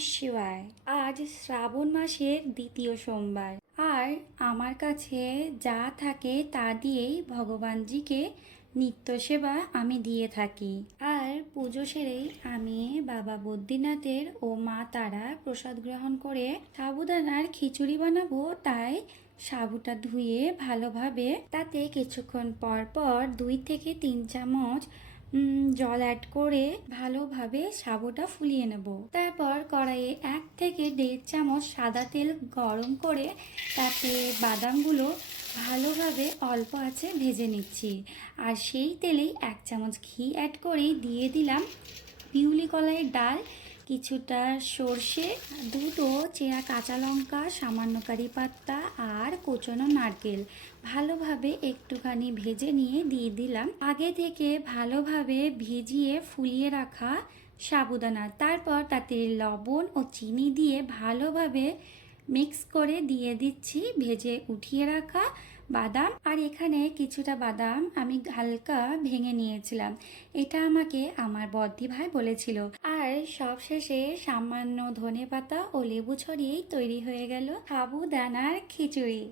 নমঃ শিবায়। আজ শ্রাবণ মাসের দ্বিতীয় সোমবার, আর আমার কাছে যা থাকে তা দিয়েই ভগবানজিকে নিত্য সেবা আমি দিয়ে থাকি। আর পুজো সেরেই আমি বাবা বদ্রীনাথের ও মা তারার প্রসাদ গ্রহণ করে সাবুদানার খিচুড়ি বানাবো, তাই সাবুটা ধুয়ে ভালোভাবে তাতে কিছুক্ষণ পর পর 2 থেকে 3 চামচ জল অ্যাড করে ভালোভাবে সাবুটা ফুলিয়ে নেব। তারপর কড়াইয়ে 1 থেকে 1.5 চামচ সাদা তেল গরম করে তাতে বাদামগুলো ভালোভাবে অল্প আঁচে ভেজে নিচ্ছি। আর সেই তেলেই 1 চামচ ঘি অ্যাড করে দিয়ে দিলাম বিউলি কলাইয়ের ডাল, কিছুটা সর্ষে, 2টো চেরা কাঁচা লঙ্কা, সামান্য কারি পাতা আর কোচানো নারকেল। ভালোভাবে একটুখানি ভেজে নিয়ে দিয়ে দিলাম আগে থেকে ভালোভাবে ভিজিয়ে ফুলিয়ে রাখা সাবুদানা। তারপর তাতে লবণ ও চিনি দিয়ে ভালোভাবে মিক্স করে দিয়ে দিচ্ছি ভেজে উঠিয়ে রাখা বাদাম। আর এখানে কিছুটা বাদাম আমি হালকা ভেঙে নিয়েছিলাম, এটা আমাকে আমার বদ্দি ভাই বলেছিল। আর সবশেষে সামান্য ধনেপাতা ও লেবু ছড়িয়েই তৈরি হয়ে গেল সাবুদানার খিচুড়ি।